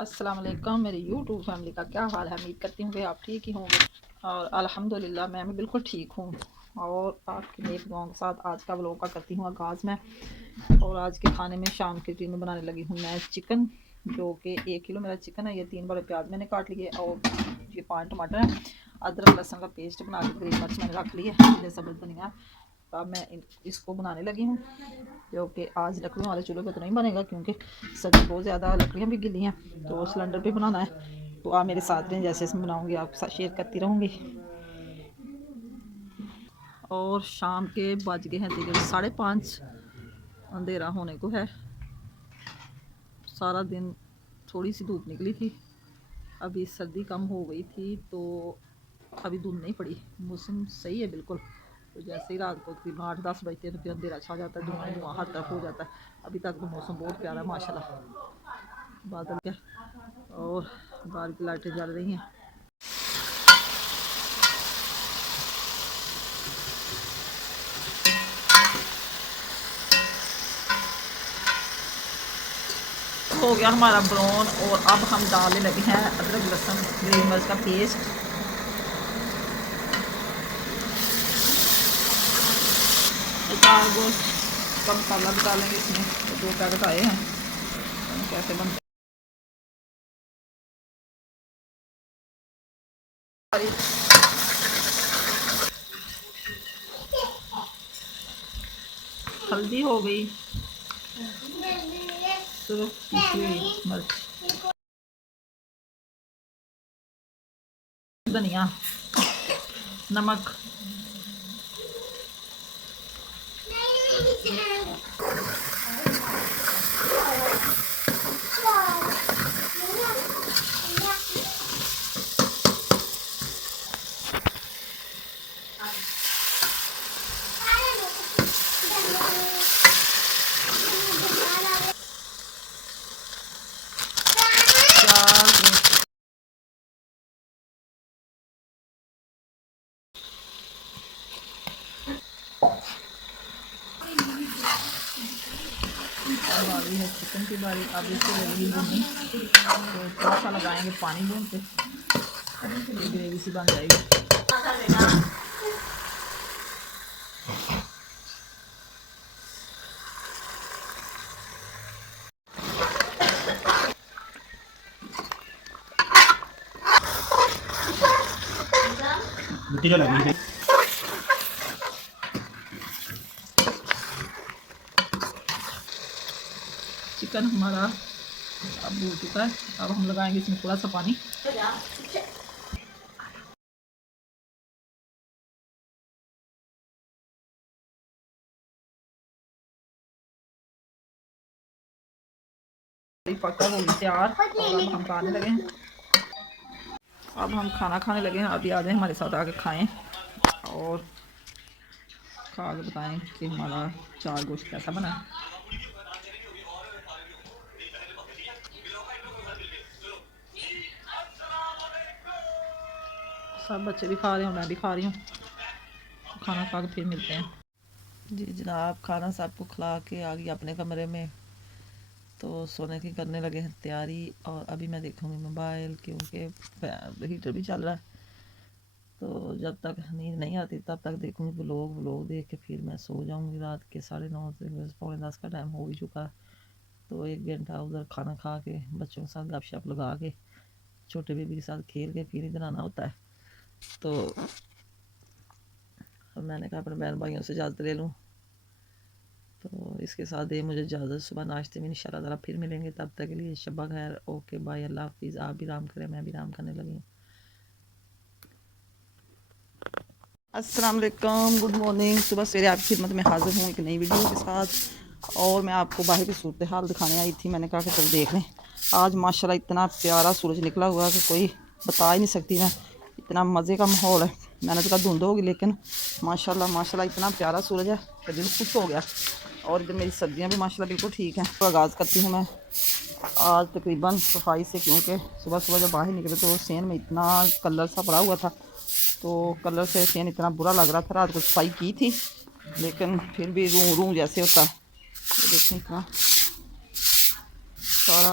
अस्सलाम वालेकुम मेरी यूट्यूब फैमिली का क्या हाल है। उम्मीद करती हूँ कि आप ठीक ही होंगे और अल्हम्दुलिल्लाह मैं भी बिल्कुल ठीक हूँ। और आपकी नेक दुआओं के साथ आज का व्लॉग का करती हूँ आगाज़ में। और आज के खाने में शाम की टी में बनाने लगी हूँ मैं चिकन, जो कि 1 किलो मेरा चिकन है। ये 3 बड़े प्याज मैंने काट लिए और ये 5 टमाटर हैं। अदरक लहसुन का पेस्ट बना के ग्रीन मिर्च मैंने रख ली है, सब्ज़ धनिया। अब मैं इसको बनाने लगी हूँ, जो कि आज लकड़ियों वाले चूल्हे पे तो नहीं बनेगा क्योंकि सर्दी बहुत ज़्यादा, लकड़ियाँ भी गिली हैं, तो सिलेंडर पे बनाना है। तो आप मेरे साथ रहें, जैसे इसमें बनाऊँगी आप साथ शेयर करती रहूँगी। और शाम के बज गए हैं तकरीबन 5:30, अंधेरा होने को है। सारा दिन थोड़ी सी धूप निकली थी, अभी सर्दी कम हो गई थी तो अभी धूप नहीं पड़ी, मौसम सही है बिल्कुल। तो जैसे ही रात को तकरीबन 8-10 बजते हैं तो फिर अंधेरा छा जाता है, धुआं धुआं हर तरफ हो जाता है। अभी तक तो मौसम बहुत प्यारा है माशाल्लाह, बादल के और बाहर की लाइटें जल रही हैं। हो गया हमारा ब्राउन और अब हम डालने लगे हैं अदरक लहसुन ग्रीन मिर्च का पेस्ट। चार गोश्त का मसाला भी डालेंगे इसमें, तो 2 पैकेट आए हैं। कैसे बनते हल्दी हो गई, सिर्फ पीसी हुई मिर्च, धनिया, नमक, चार बारी है चिकन की बारी। अब इसको लगेगी भूननी, तो थोड़ा सा लगाएंगे पानी भून के, ग्रेवी सी बन जाएगी। मिट्टी जो लगी है। चिकन हमारा अब भून चुका है, अब हम लगाएंगे इसमें थोड़ा सा पानी। पक्का हो गई तैयार और अब हम खाने लगे हैं। अब हम खाना खाने लगे हैं। अभी आ जाए हमारे साथ आके खाएं और खा के बताएं कि हमारा चार गोश्त कैसा बना। सब बच्चे भी खा रहे हैं, मैं भी खा रही हूँ। खाना खा के फिर मिलते हैं। जी जनाब, खाना सबको खिला के आ गई अपने कमरे में, तो सोने की करने लगे हैं तैयारी। और अभी मैं देखूँगी मोबाइल, क्योंकि हीटर भी चल रहा है, तो जब तक नींद नहीं आती तब तक देखूँगी व्लॉग देख के फिर मैं सो जाऊँगी। रात के 9:30 से 9:45 का टाइम हो ही चुका है, तो 1 घंटा उधर खाना खा के बच्चों के साथ गपशप लगा के छोटे बेबी के साथ खेल के फिर इधर आना होता है। तो अब मैंने कहा अपने बहन भाइयों से इजाज़त ले लूँ, तो इसके साथ दे मुझे इजाज़त। सुबह नाश्ते में इंशाल्लाह ताला फिर मिलेंगे, तब तक के लिए शब्बा खैर, ओके बाय, अल्लाह हाफिज़। आप भी आराम करें, मैं भी आराम करने लगी हूँ। अस्सलाम वालेकुम, गुड मॉर्निंग। सुबह सवेरे आपकी खिदमत में हाजिर हूँ एक नई वीडियो के साथ। और मैं आपको बाहर की सूरत हाल दिखाने आई थी। मैंने कहा कि चल देख लें। आज माशाल्लाह इतना प्यारा सूरज निकला हुआ है कि कोई बता ही नहीं सकती मैं, इतना मज़े का माहौल है। मैंने तो कहा धुंध होगी, लेकिन माशाल्लाह माशाल्लाह इतना प्यारा सूरज है कि दिल खुश हो गया। और इधर मेरी सब्जियां भी माशाल्लाह बिल्कुल ठीक हैं। तो आगाज़ करती हूँ मैं आज तकरीबन सफाई से, क्योंकि सुबह सुबह जब बाहर निकले तो सेन में इतना कलर सा पड़ा हुआ था, तो कलर से सेन इतना बुरा लग रहा था। रात को सफाई की थी लेकिन फिर भी रूं रूं जैसे होता है। तो देखें इतना सारा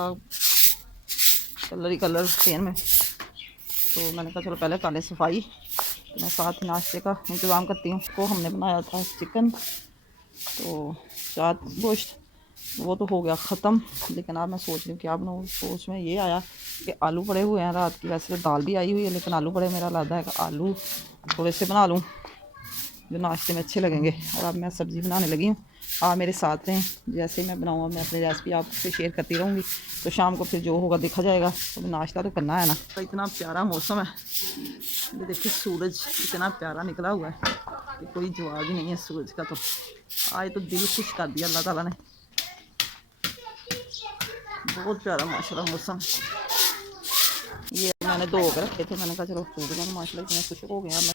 कलर ही कलर पेन में। तो मैंने कहा चलो पहले कर लें सफाई, तो मैं साथ ही नाश्ते का इंतज़ाम करती हूँ। को हमने बनाया था चिकन, तो साथ गोश्त, वो तो हो गया ख़त्म। लेकिन अब मैं सोच रही हूँ क्या बनाऊँ। सोच में ये आया कि आलू पड़े हुए हैं रात की, वैसे तो दाल भी आई हुई है लेकिन आलू पड़े, मेरा इरादा है कि आलू थोड़े से बना लूँ जो नाश्ते में अच्छे लगेंगे। और अब मैं सब्ज़ी बनाने लगी हूँ, आप मेरे साथ रहें। जैसे ही मैं बनाऊँगा मैं अपनी रेसिपी आपसे शेयर करती रहूँगी, तो शाम को फिर जो होगा देखा जाएगा। तो नाश्ता तो करना है ना। तो इतना प्यारा मौसम है, ये देखिए सूरज इतना प्यारा निकला हुआ है कि कोई जवाब ही नहीं है सूरज का। तो आज तो दिल खुश कर दिया अल्लाह ताला ने, बहुत प्यारा माशाल्लाह मौसम। ये मैंने धो के रखे थे, मैंने कहा चलो सूरज में माशाल्लाह इतने खुश हो गया। मैं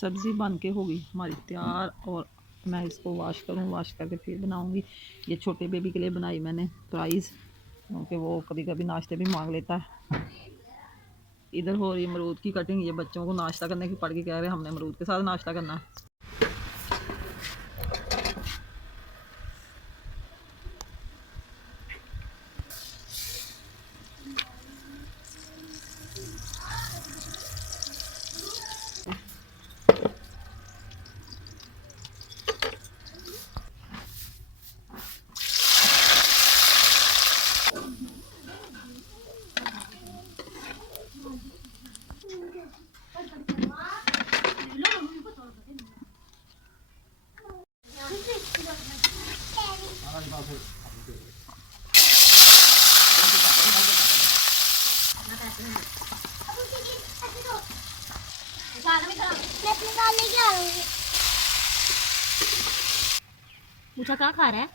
सब्ज़ी बन के होगी हमारी तैयार, और मैं इसको वॉश करूँ, वॉश करके फिर बनाऊँगी। ये छोटे बेबी के लिए बनाई मैंने फ्राइज़, क्योंकि वो कभी कभी नाश्ते भी मांग लेता है। इधर हो रही अमरूद की कटिंग, ये बच्चों को नाश्ता करने की पड़ के कह रहे हैं हमने अमरूद के साथ नाश्ता करना है। पूछा क्या खा रहा है?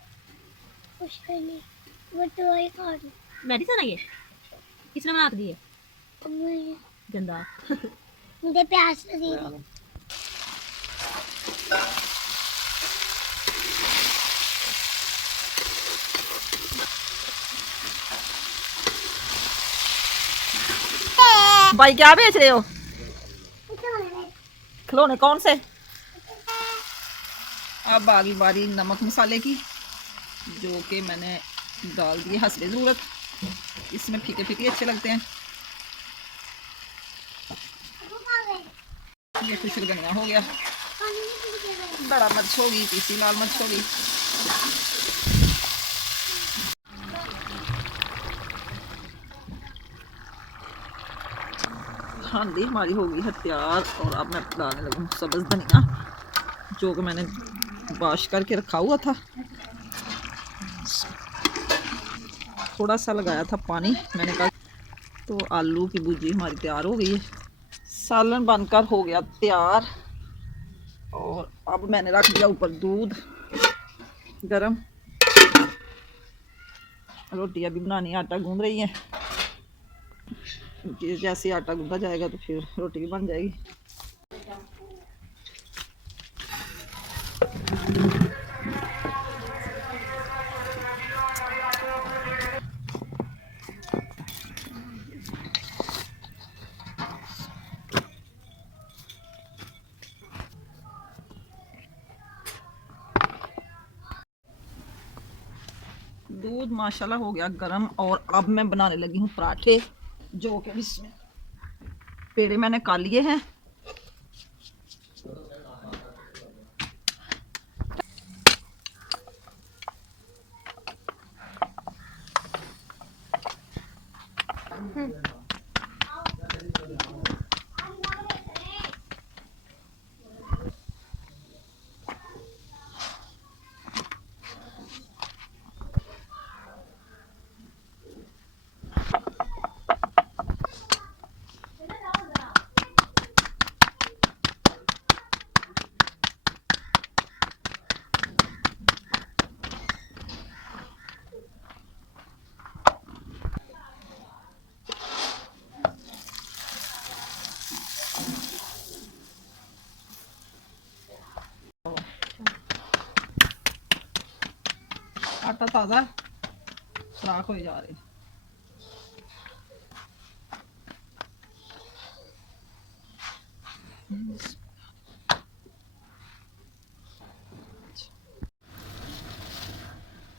कुछ नहीं, मैं दवाई खा रही मेडिसिन है ये? किसने बना के दी है? हूँ। गंदा। मुझे प्यास लगी है। भाई क्या बेच रहे हो? खिलौने कौन से? अब आ गई बारी नमक मसाले की, जो कि मैंने डाल दिए हस्बे ज़रूरत। इसमें फीके फीके अच्छे लगते हैं। ये खुशबू धनिया हो गया, बड़ा मिर्च होगी, पीसी लाल मिर्च होगी। हांडी हमारी हो गई है तैयार, और अब मैं डालने लगी हूँ सब्ज़ धनिया, जो कि मैंने वॉश करके रखा हुआ था। थोड़ा सा लगाया था पानी, मैंने कहा। तो आलू की भुजी हमारी तैयार हो गई है, सालन बनकर हो गया तैयार। और अब मैंने रख दिया ऊपर दूध गरम। रोटी अभी बनानी है, आटा गूंद रही है। जैसे आटा गूंदा जाएगा तो फिर रोटी भी बन जाएगी। दूध माशाल्लाह हो गया गरम, और अब मैं बनाने लगी हूँ पराठे, जो कि इसमें पेड़े मैंने काट लिए हैं। ज़्यादा सुराख हो जा रही।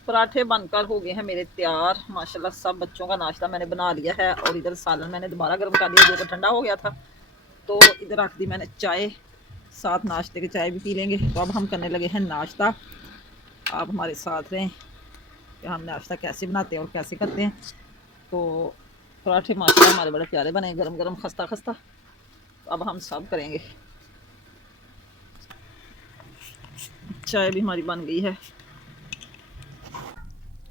पराठे बनकर हो गए हैं मेरे तैयार माशाल्लाह। सब बच्चों का नाश्ता मैंने बना लिया है और इधर सालन मैंने दोबारा गर्म कर दिया जो कि ठंडा हो गया था। तो इधर रख दी मैंने चाय, साथ नाश्ते की चाय भी पी लेंगे। तो अब हम करने लगे हैं नाश्ता। आप हमारे साथ रहें कि हम नाश्ता कैसे बनाते हैं और कैसे करते हैं। तो पराठे माशाल्लाह हमारे बड़े प्यारे बने, गरम गरम खस्ता खस्ता। तो अब हम सब करेंगे। चाय भी हमारी बन गई है,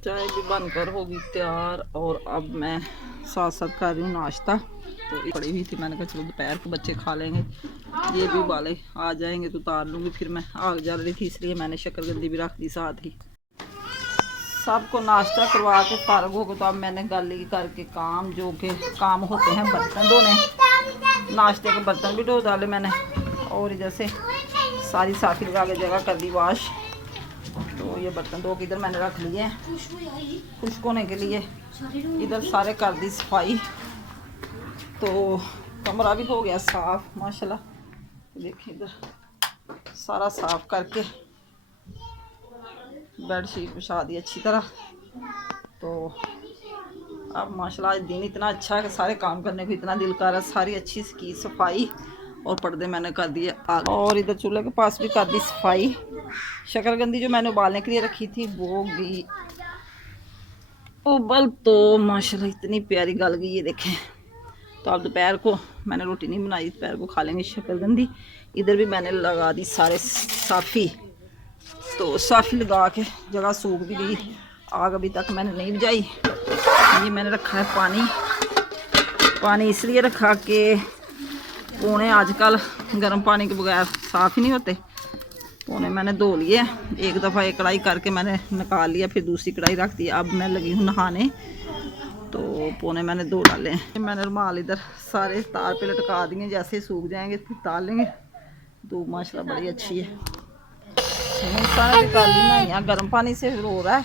चाय भी बनकर होगी तैयार। और अब मैं साथ साथ कर रही हूँ नाश्ता। तो पड़ी हुई थी, मैंने कहा चलो दोपहर को बच्चे खा लेंगे, ये भी उबाले आ जाएंगे तो उतार लूँगी। फिर मैं आग जल रही थी इसलिए मैंने शक्करकंदी भी रख दी साथ ही। सबको नाश्ता करवा के फारग हो गए। तो अब मैंने गाली करके काम जो कि काम होते हैं बर्तन धोने, नाश्ते के बर्तन भी धो डाले मैंने। और इधर से सारी साफ़ी लगा के जगह कर दी वाश। तो ये बर्तन धो के इधर मैंने रख लिए हैं खुश्क होने के लिए। इधर सारे कर दी सफाई। तो कमरा भी हो गया साफ़ माशाल्लाह। देखिए इधर सारा साफ़ करके बेडशीट बिछा दी अच्छी तरह। तो अब माशाल्लाह आज दिन इतना अच्छा है कि सारे काम करने को इतना दिल कर रहा है। सारी अच्छी की सफाई और पर्दे मैंने कर दिए आगे। और इधर चूल्हे के पास भी कर दी सफाई। शक्करकंदी जो मैंने उबालने के लिए रखी थी वो गई उबल। तो माशाल्लाह इतनी प्यारी गल गई ये देखें। तो अब दोपहर को मैंने रोटी नहीं बनाई, दोपहर को खा लेंगे शक्करकंदी। इधर भी मैंने लगा दी सारे साफ़ी। तो साफ़ी लगा के जगह सूख भी गई। आग अभी तक मैंने नहीं बुझाई। ये मैंने रखा है पानी। पानी इसलिए रखा कि पोने आजकल गर्म पानी के बगैर साफ़ ही नहीं होते। पोने मैंने धो लिए, एक दफ़ा एक कढ़ाई करके मैंने निकाल लिया, फिर दूसरी कढ़ाई रख दी। अब मैं लगी हूँ नहाने। तो पोने मैंने धो डाले हैं। मैंने रुमाल इधर सारे तार पे लटका दिए, जैसे सूख जाएंगे फिर तार लेंगे। धूप माशाल्लाह बड़ी अच्छी है। यहाँ गर्म पानी से रो रहा है,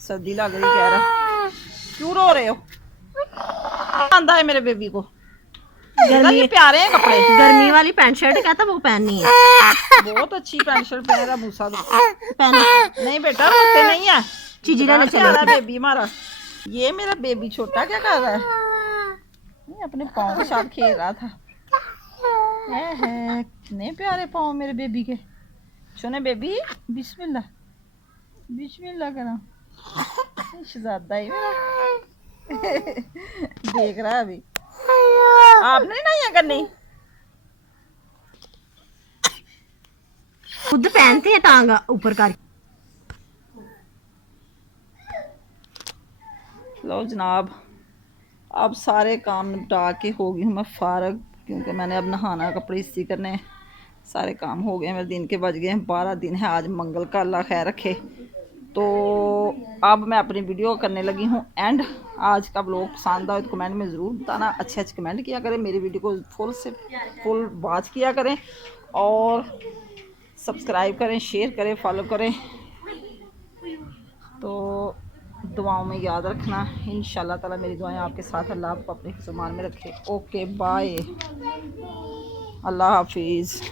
सर्दी लग रही कह रहा। क्यों रो रहे हो? आंदा है मेरे बेबी को। गर्मी प्यारे हैं कपड़े। गर्मी वाली पैंट शर्ट कहता वो पहननी है। बहुत अच्छी पैंट शर्ट पहन रहा भूसा पहन। नहीं बेटा रोते नहीं है, चीजी लेने चला बेबी हमारा। ये मेरा बेबी छोटा क्या कर रहा है? ये अपने पाँव के साथ खेल रहा था। है कितने प्यारे पाँव मेरे बेबी के। सुने बेबी, बिस्मिल्लाह बिस्मिल्लाह करा। शहजादा ही मेरा देख रहा है अभी। आपने नहीं करनी, खुद पहनते हैं टांग ऊपर कर। लो जनाब, अब सारे काम निपटा के हो गई हूँ मैं फारग, क्योंकि मैंने अब नहाना, कपड़े इस्त्री करने, सारे काम हो गए। मेरे दिन के बज गए हैं 12। दिन है आज मंगल का, अल्लाह खैर रखे। तो अब मैं अपनी वीडियो करने लगी हूँ एंड। आज का व्लॉग पसंद आए तो कमेंट में ज़रूर बताना, अच्छे अच्छे कमेंट किया करें, मेरी वीडियो को फुल से फुल वॉच किया करें और सब्सक्राइब करें, शेयर करें, फॉलो करें। तो दुआओं में याद रखना। इंशाल्लाह ताला मेरी दुआएं आपके साथ। अल्लाह आपको अपने फ़रमान में रखे। ओके बाय, अल्लाह हाफिज़।